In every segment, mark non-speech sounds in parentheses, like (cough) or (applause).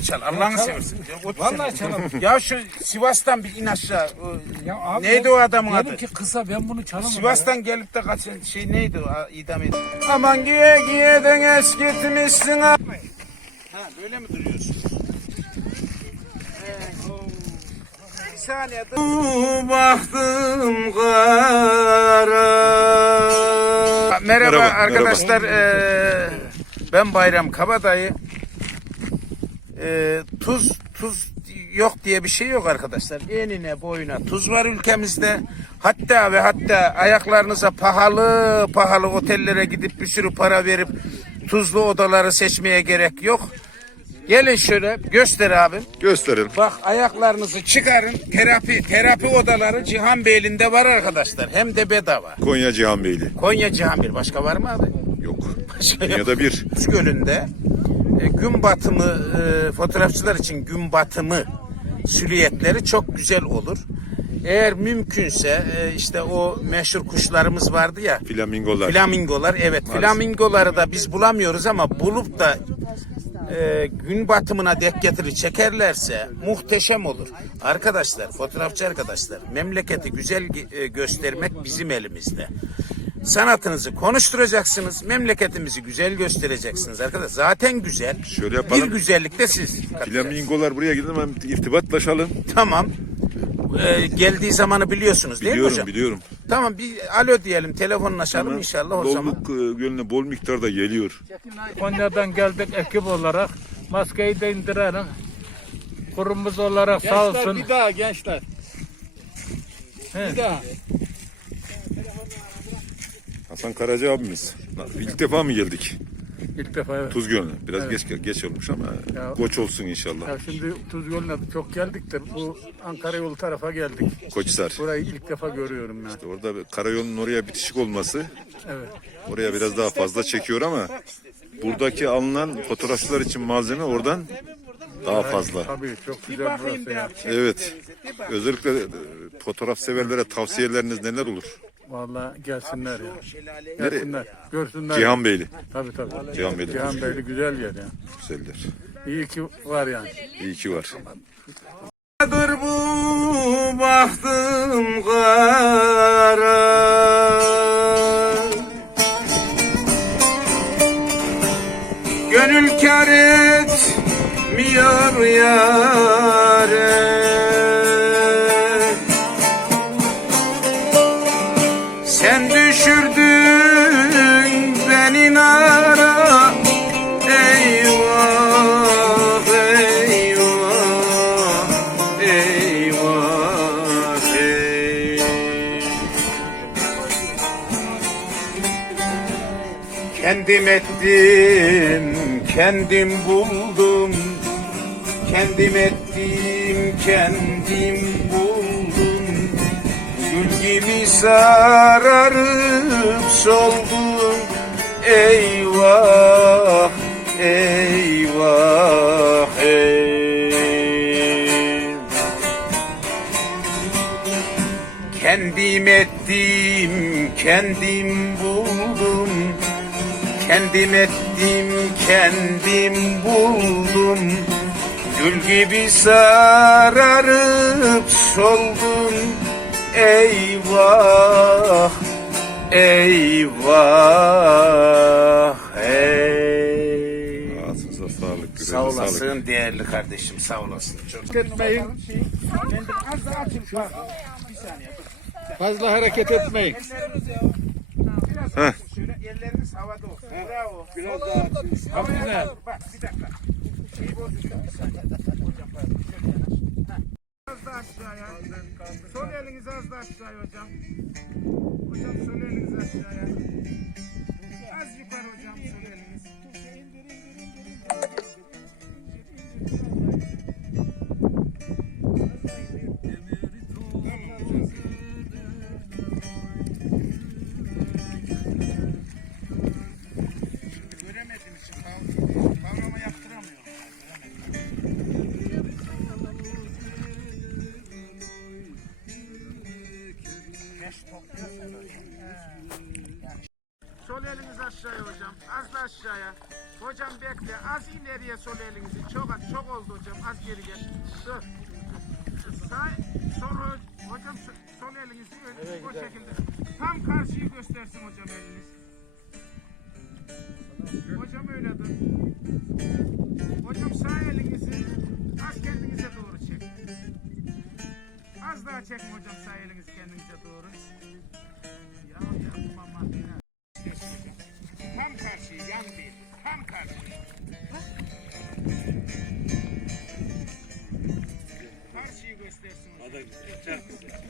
çal. Allah'ını seversin. Ya, otur Vallahi sen. çalamam. Ya şu Sivas'tan bir in aşağı. O, Ya abi Neydi o adamın adı? Benimki kısa ben bunu çalamam. Sivas'tan gelip de kaçan şey neydi o a- idam edin. Aman giye giyeden eskitmişsin ha. Ha böyle mi duruyorsun? Bir saniye dur. Baktım kara. Merhaba, Merhaba, arkadaşlar. eee, ben Bayram Kabadayı. Eee, tuz tuz yok diye bir şey yok arkadaşlar. Enine boyuna tuz var ülkemizde. Hatta ve hatta ayaklarınıza pahalı pahalı otellere gidip bir sürü para verip tuzlu odaları seçmeye gerek yok. Gelin şöyle göster abim. Gösterelim. Bak ayaklarınızı çıkarın. Terapi terapi odaları Cihanbeyli'nde var arkadaşlar. Hem de bedava. Konya Cihanbeyli. Konya Cihanbeyli. Başka var mı abi? Yok. Başka yok. Konya'da bir. Kız Gölü'nde e, gün batımı e, fotoğrafçılar için gün batımı silüetleri çok güzel olur. Eğer mümkünse e, işte o meşhur kuşlarımız vardı ya. Flamingolar. Flamingolar evet flamingoları da biz bulamıyoruz ama bulup da e, gün batımına dek getirir çekerlerse muhteşem olur. Arkadaşlar fotoğrafçı arkadaşlar memleketi güzel e, göstermek bizim elimizde. Sanatınızı konuşturacaksınız. Memleketimizi güzel göstereceksiniz arkadaşlar. Zaten güzel. Şöyle yapalım. Bir güzellik de siz. katacaksınız. Flamingolar buraya gidin hemen irtibatlaşalım. Tamam. E, geldiği zamanı biliyorsunuz değil mi Biliyorum hocam? biliyorum. Tamam bir alo diyelim telefonlaşalım inşallah o zaman. Bolluk e, gölüne bol miktarda geliyor. Konya'dan geldik ekip olarak. Maskeyi de indirelim. Kurumumuz olarak sağ olsun. bir daha gençler. He. Bir daha. Hasan Karaca abimiz. İlk defa mı geldik İlk defa evet. Tuz Gölü'ne? Biraz geç geç olmuş ama Ya- koç olsun inşallah. Ya şimdi Tuz Gölü'ne çok geldik de bu Ankara yolu tarafa geldik. Koçsar. Burayı ilk defa görüyorum ben. Orada bir karayolunun oraya bitişik olması Evet. oraya biraz daha fazla çekiyor ama buradaki alınan fotoğrafçılar için malzeme oradan daha fazla. Tabii çok güzel burası ya. Evet. Özellikle e, fotoğraf severlere tavsiyeleriniz neler olur? Vallahi gelsinler ya. Gelsinler. Görsünler. Cihanbeyli. Tabii tabii. Cihanbeyli. Cihanbeyli güzel yer ya. Güzeller. İyi ki var yani. İyi ki var. Dur bu baktım kara Gönül kar etmiyor yâre Kendim ettim, kendim buldum. Kendim ettim, kendim buldum. Gül gibi sararıp soldum. Eyvah, eyvah, ey Kendim ettim, kendim Kendim ettim, kendim buldum Gül gibi sararıp soldum Eyvah, eyvah, ey Ağzınıza sağlık. Sağ Sağ olasın değerli kardeşim, sağ olasın. Çok Etmeyin. Fazla hareket etmeyin. Heh. Elleriniz havada olsun. Bravo. Biraz daha. Çok güzel. Bak bir dakika. Şeyi bozduk. Bir saniye. Hocam pardon. Şöyle yanaş. Heh. Az da aşağıya. Sol elinizi az da aşağıya hocam. Hocam sol elinizi aşağıya. Az yukarı hocam sol eliniz. Elinizi. Çok. Çok oldu. hocam. Az geri gel. Dur. Sağ, sol, hocam sol, elinizi öyle, o şekilde. Tam karşıyı göstersin hocam eliniz. Hocam öyle dur. Hocam sağ elinizi az kendinize doğru çek. Az daha çekme hocam sağ elinizi kendinize doğru. Ya yapma makine. Tam karşıyı yan değil. Tam karşı. Karşıyı göstersin hocam.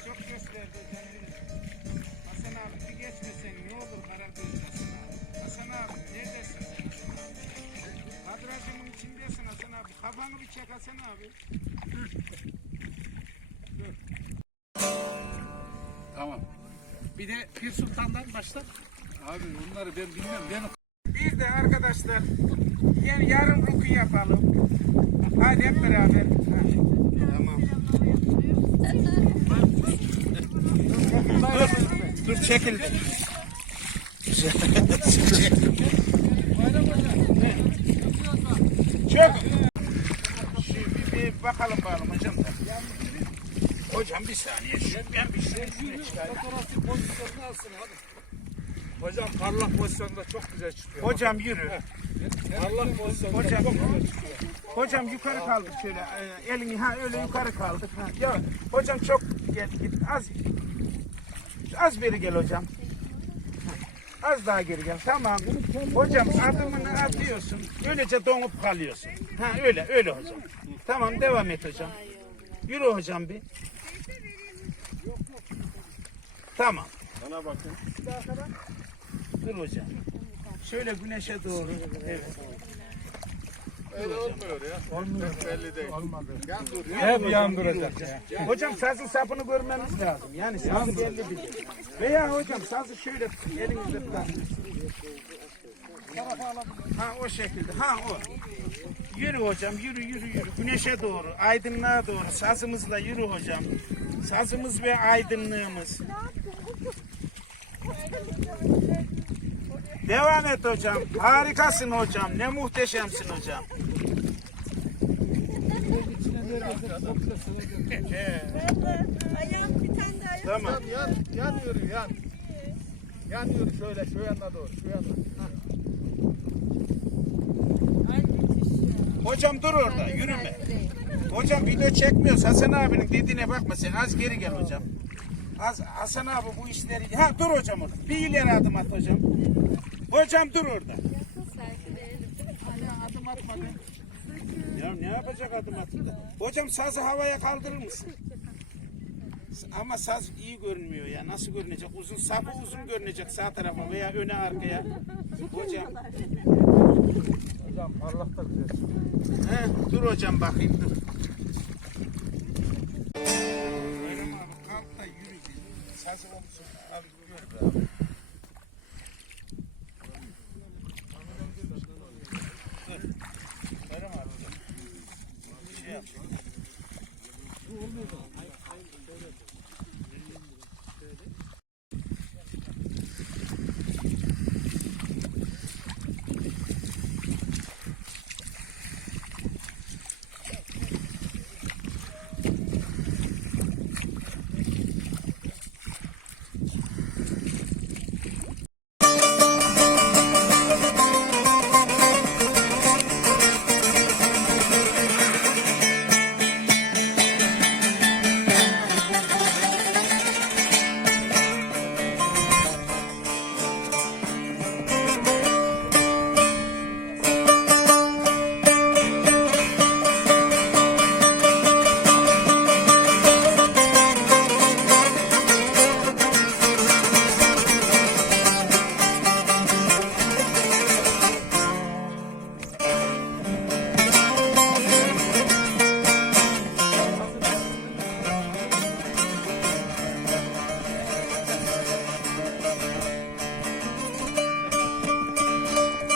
Çok gösterdi hocam. Hasan abi bir geçmesen ne olur karar Hasan abi. Hasan abi neredesin? Kadrajımın içindesin Hasan abi. Kafanı bir çek Hasan abi. Tamam. Bir de Pir Sultan'dan başla. Abi bunları ben bilmem. Ben Bir de arkadaşlar yani yarım ruku yapalım. Hadi hep beraber. Tamam. Dur, dur çekil. Çok. Şimdi bir bakalım bakalım hocam da. Hocam bir saniye. Şu, ben bir şey fotoğrafçı pozisyonunu alsın hadi. Hocam parlak pozisyonda çok güzel çıkıyor. Hocam yürü. Parlak pozisyonda Hocam, çok güzel çıkıyor. hocam yukarı kaldık şöyle. e, Elini ha öyle yukarı kaldık. Ha. Ya hocam çok gel git az az beri gel hocam. Ha, Az daha geri gel. Tamam. Hocam adımını atıyorsun. Öylece donup kalıyorsun. Ha öyle öyle hocam. Tamam devam et hocam. Yürü hocam bir. Tamam. Bana bakın. Dur hocam. Şöyle güneşe doğru. Evet. Öyle olmuyor ya. Olmuyor. Belli değil. Hep yandıracak. Hocam sazın sapını görmemiz lazım. Yani sazı belli bir. Veya hocam sazı şöyle elinizde tutun. Ha o şekilde. Ha o. Yürü hocam yürü yürü yürü. Güneşe doğru, aydınlığa doğru. Sazımızla yürü hocam. Sazımız ve aydınlığımız. Devam et hocam. Harikasın hocam. Ne muhteşemsin hocam. Ayağım bir tane de ayağım. Tamam. Yan, yan yürü yan. Yan yürü şöyle şu yana doğru şu yana. Hocam dur orada yürüme. Hocam video çekmiyoruz. Hasan abinin dediğine bakma sen. Az geri gel hocam. Hasan abi bu işleri... Ha dur hocam orada. Bir ileri adım at hocam. Hocam dur orada. Hala adım atmadın. Ya ne yapacak adım atında? Hocam sazı havaya kaldırır mısın? Ama saz iyi görünmüyor ya. Nasıl görünecek? Uzun sapı uzun görünecek sağ tarafa veya öne arkaya. Hocam. Hocam parlak da güzel. He, dur hocam bakayım dur. Bir. Sazı olsun. Abi gör be abi.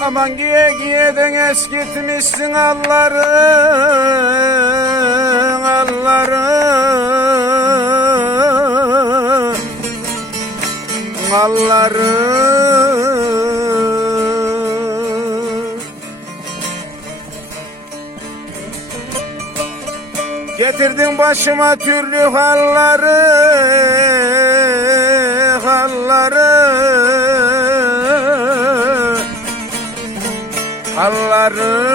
Aman giye giyeden eskitmişsin alları, alları, alları. Getirdin başıma türlü halları Halları Halları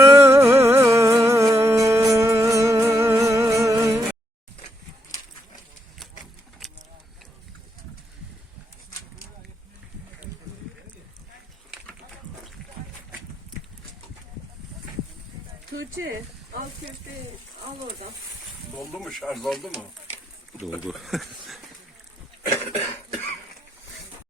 Tuğçe al köfteyi al oradan. Doldu mu şarj oldu mu? Doldu. (laughs)